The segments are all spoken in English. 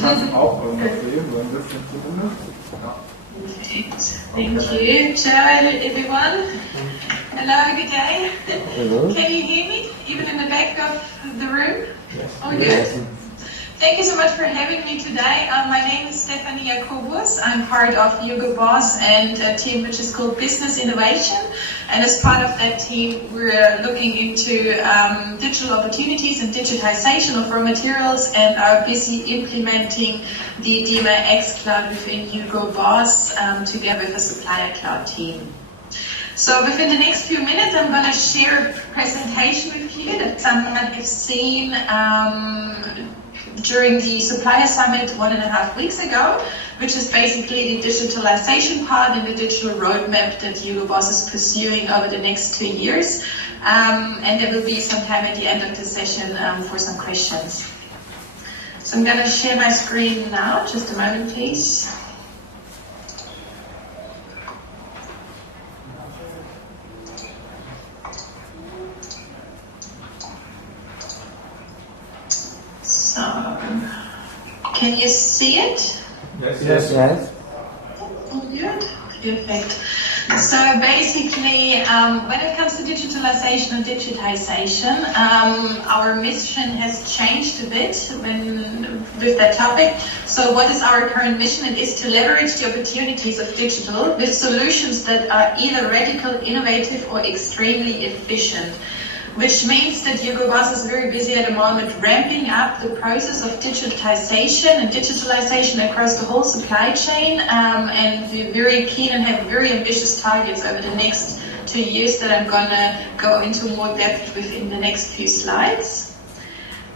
kannst auch irgendwas sehen, so ein bisschen zumindest. Ja. Thank you. Ciao everyone. Hello, good day. Hello. Can you hear me, even in the back of the room? Yes. Oh, good. Thank you so much for having me today. My name is Stefanie Jakobus. I'm part of Hugo Boss and a team which is called Business Innovation. And as part of that team, we're looking into digital opportunities and digitization of raw materials and are busy implementing the della X-Cloud within Hugo Boss together with the supplier cloud team. So within the next few minutes, I'm going to share a presentation with you that someone has seen during the Supplier Summit 1.5 weeks ago, which is basically the digitalization part and the digital roadmap that Hugo Boss is pursuing over the next 2 years. And there will be some time at the end of the session for some questions. So I'm going to share my screen now. Just a moment, please. So, can you see it? Yes. Oh, good. Perfect. So basically, when it comes to digitalization and digitization, our mission has changed a bit with that topic. So what is our current mission? It is to leverage the opportunities of digital with solutions that are either radical, innovative, or extremely efficient. Which means that Hugo Boss is very busy at the moment ramping up the process of digitization and digitalization across the whole supply chain, and we're very keen and have very ambitious targets over the next 2 years that I'm going to go into more depth within the next few slides.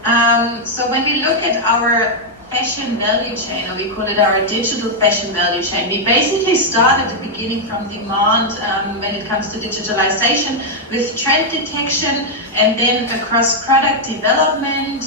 So when we look at our fashion value chain, or we call it our digital fashion value chain, we basically start at the beginning from demand when it comes to digitalization with trend detection, and then across product development,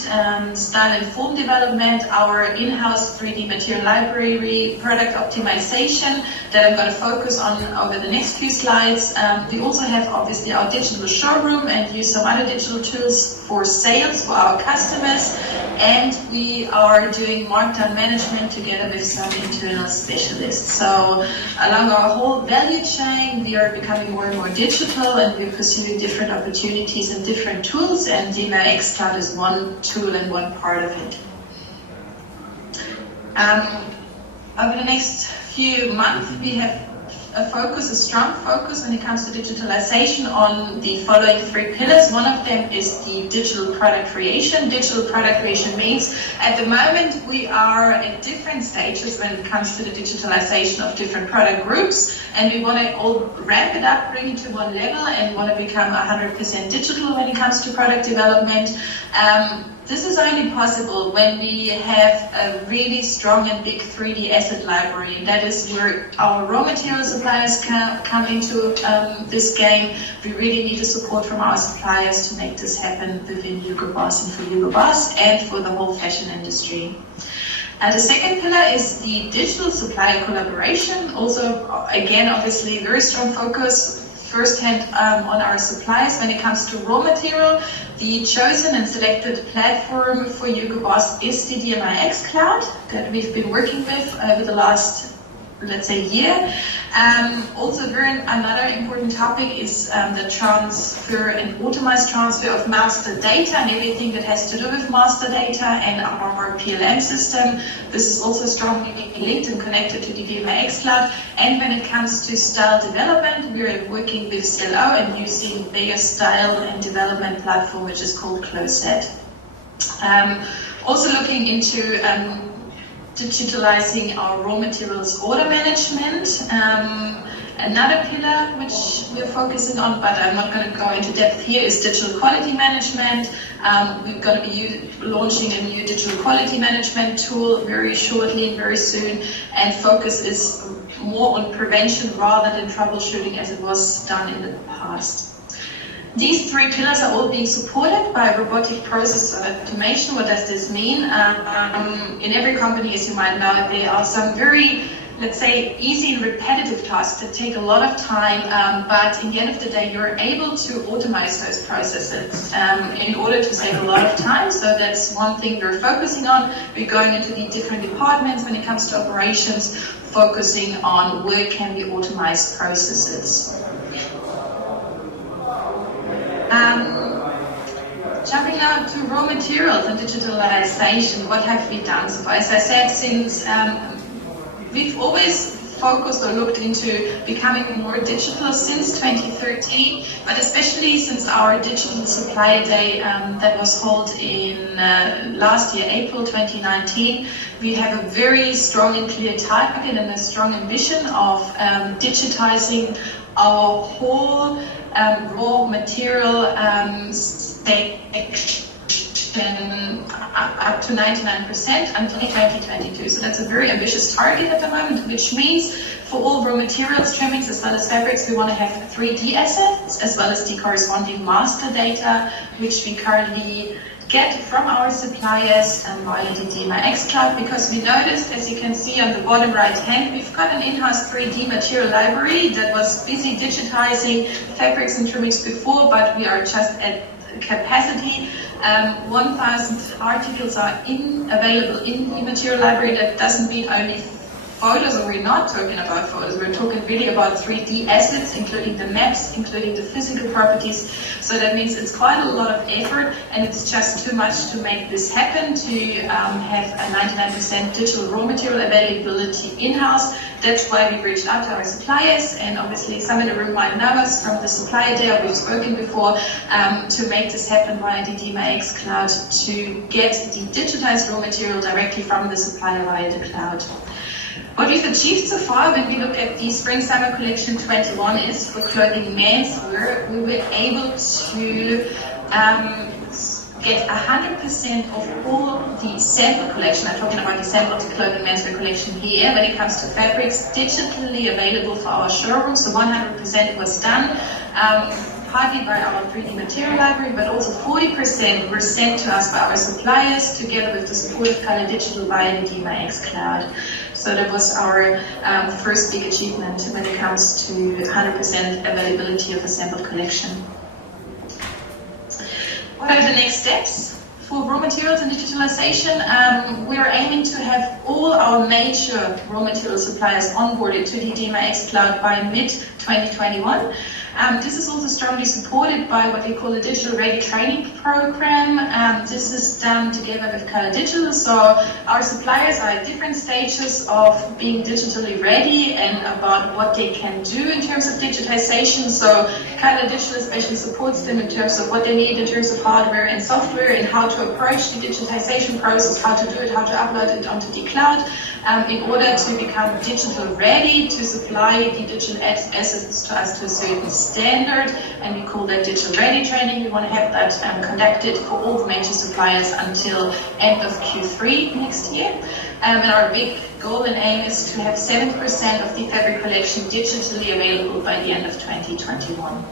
style and form development, our in-house 3D material library, product optimization that I'm going to focus on over the next few slides. We also have obviously our digital showroom and use some other digital tools for sales for our customers, and we are doing markdown management together with some internal specialists. So along our whole value chain, we are becoming more and more digital, and we're pursuing different opportunities and different tools, and della X-Cloud is one tool and one part of it. Over the next few months, we have a strong focus when it comes to digitalization on the following 3 pillars. One of them is the digital product creation. Digital product creation means at the moment we are at different stages when it comes to the digitalization of different product groups, and we want to all ramp it up, bring it to one level, and want to become 100% digital when it comes to product development. This is only possible when we have a really strong and big 3D asset library. That is where our raw material suppliers come into this game. We really need the support from our suppliers to make this happen within Hugo Boss and for Hugo Boss and for the whole fashion industry. The second pillar is the digital supplier collaboration. Also, again, obviously, very strong focus firsthand on our suppliers when it comes to raw material. The chosen and selected platform for Hugo Boss is the della X-Cloud that we've been working with over the last, let's say, year. Also, another important topic is the transfer and automized transfer of master data and everything that has to do with master data and our PLM system. This is also strongly linked and connected to the della X-Cloud. And when it comes to style development, we're working with CLO and using their style and development platform, which is called Closet. Also looking into digitalizing our raw materials order management. Another pillar which we're focusing on, but I'm not going to go into depth here, is digital quality management. We're going to be launching a new digital quality management tool very shortly, very soon, and focus is more on prevention rather than troubleshooting as it was done in the past. These 3 pillars are all being supported by robotic process automation. What does this mean? In every company, as you might know, there are some very let's say, easy and repetitive tasks that take a lot of time, but in the end of the day, you're able to automate those processes in order to save a lot of time. So that's one thing we're focusing on. We're going into the different departments when it comes to operations, focusing on where can we automate processes. Jumping now to raw materials and digitalization, what have we done so far? As I said, since we've always focused or looked into becoming more digital since 2013, but especially since our Digital Supplier Day that was held in last year, April 2019, we have a very strong and clear target and a strong ambition of digitizing our whole raw material section up to 99% until 2022. So that's a very ambitious target at the moment, which means for all raw materials, trimmings, as well as fabrics, we want to have 3D assets, as well as the corresponding master data, which we currently get from our suppliers via the X-Rite, because we noticed, as you can see on the bottom right hand, we've got an in-house 3D material library that was busy digitizing fabrics and trimmings before, but we are just at capacity. 1,000 articles are available in the material library. That doesn't mean only photos, or we're not talking about photos, we're talking really about 3D assets, including the maps, including the physical properties. So that means it's quite a lot of effort, and it's just too much to make this happen, to have a 99% digital raw material availability in-house. That's why we reached out to our suppliers, and obviously some in the room might know us from the supplier day, we've spoken before, to make this happen via the X Cloud, to get the digitized raw material directly from the supplier via the cloud. What we've achieved so far when we look at the Spring-Summer Collection 21 is for clothing menswear, we were able to get 100% of all the sample collection. I'm talking about the sample clothing menswear collection here. When it comes to fabrics, digitally available for our showrooms, so 100% was done. Partly by our 3D material library, but also 40% were sent to us by our suppliers, together with the support of Color Digital via the X Cloud. So that was our first big achievement when it comes to 100% availability of a sample collection. What are the next steps? For raw materials and digitalization, we are aiming to have all our major raw material suppliers onboarded to the X Cloud by mid-2021. This is also strongly supported by what we call a digital ready training program. This is done together with Color Digital. So our suppliers are at different stages of being digitally ready and about what they can do in terms of digitization. So Color Digital especially supports them in terms of what they need in terms of hardware and software, and how to approach the digitization process, how to do it, how to upload it onto the cloud, in order to become digital ready to supply the digital assets to us to a certain standard, and we call that digital ready training. We want to have that conducted for all the major suppliers until end of Q3 next year. And our big goal and aim is to have 70% of the fabric collection digitally available by the end of 2021.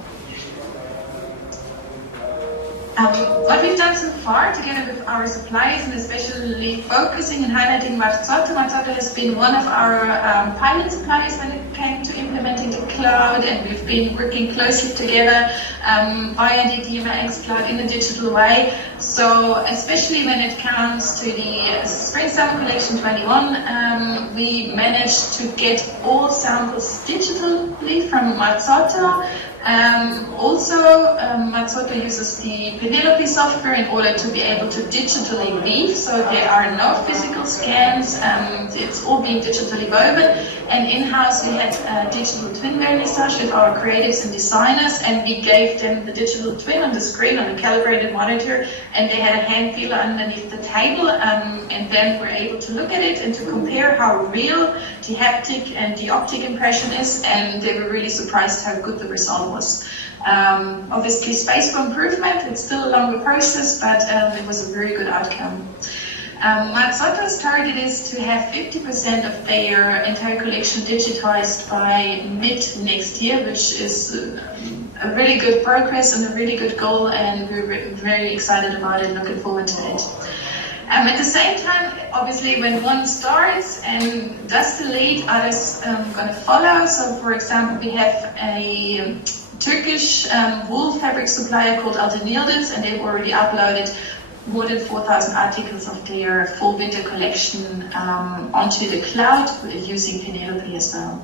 What we've done so far together with our suppliers, and especially focusing and highlighting Marzotto. Marzotto has been one of our pilot suppliers when it came to implementing the cloud, and we've been working closely together via the X Cloud in a digital way. So especially when it comes to the Spring-Summer Collection 21, we managed to get all samples digitally from Marzotto. Marzotto uses the Penelope software in order to be able to digitally weave, so there are no physical scans, it's all being digitally woven. And in-house we had a digital twin vernissage with our creatives and designers, and we gave them the digital twin on the screen on a calibrated monitor, and they had a hand feeler underneath the table, and then we're able to look at it and to compare how real the haptic and the optic impression is, and they were really surprised how good the result was. Obviously space for improvement, it's still a longer process, but it was a very good outcome. Marzotto's target is to have 50% of their entire collection digitized by mid next year, which is a really good progress and a really good goal, and we're very excited about it, looking forward to it. At the same time, obviously, when one starts and does the lead, others going to follow. So, for example, we have a Turkish wool fabric supplier called Alternildes, and they've already uploaded more than 4,000 articles of their full winter collection onto the cloud using Penelope as well.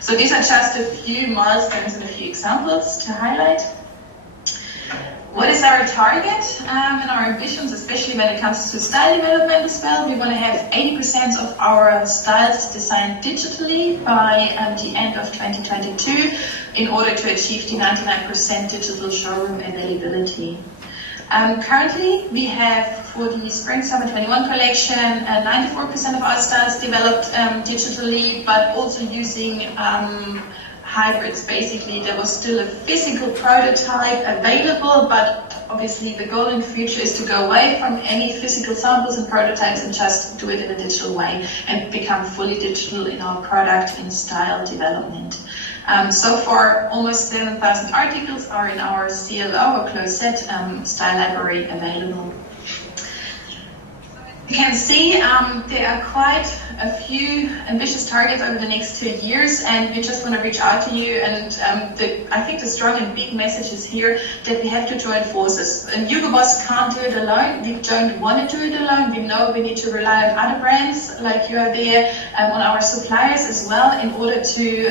So these are just a few milestones and a few examples to highlight. What is our target and our ambitions, especially when it comes to style development as well? We want to have 80% of our styles designed digitally by the end of 2022 in order to achieve the 99% digital showroom availability. Currently, we have for the Spring/Summer 21 collection 94% of our styles developed digitally, but also using hybrids. Basically, there was still a physical prototype available, but obviously the goal in the future is to go away from any physical samples and prototypes and just do it in a digital way and become fully digital in our product and style development. So far, almost 7,000 articles are in our CLO, or closed set, style library available. You can see there are quite a few ambitious targets over the next 2 years, and we just want to reach out to you. And I think the strong and big message is here that we have to join forces. And Hugo Boss can't do it alone. We don't want to do it alone. We know we need to rely on other brands like you are there, on our suppliers as well, in order to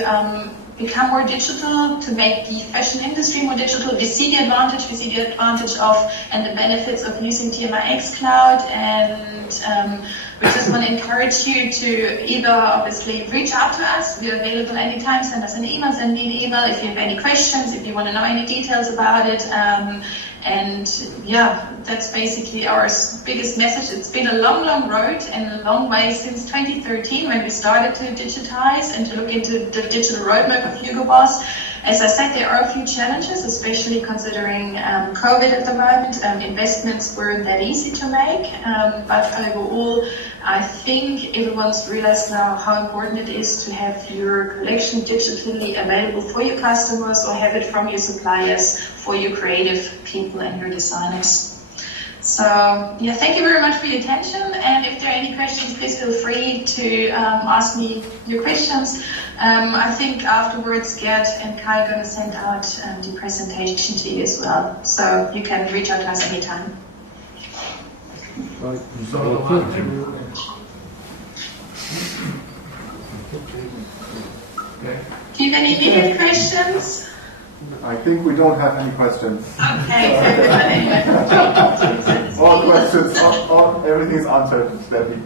become more digital, to make the fashion industry more digital. We see the advantage of and the benefits of using TMIX Cloud, and we just want to encourage you to either obviously reach out to us. We are available anytime. Send us an email, send me an email if you have any questions, if you want to know any details about it. And yeah, that's basically our biggest message. It's been a long, long road and a long way since 2013 when we started to digitize and to look into the digital roadmap of Hugo Boss. As I said, there are a few challenges, especially considering COVID at the moment. Investments weren't that easy to make, but overall, I think everyone's realized now how important it is to have your collection digitally available for your customers or have it from your suppliers for your creative people and your designers. So, yeah, thank you very much for your attention, and if there are any questions, please feel free to ask me your questions. I think afterwards Gerd and Kai are going to send out the presentation to you as well, so you can reach out to us anytime. Do you have any immediate questions? I think we don't have any questions. Okay, so all questions, everything is answered, Steffi.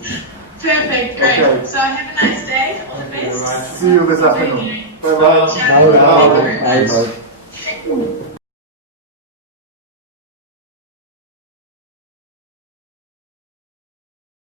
Perfect, great. Okay. So have a nice day. All the best. See you this afternoon. Bye-bye. Ciao. Bye. Bye.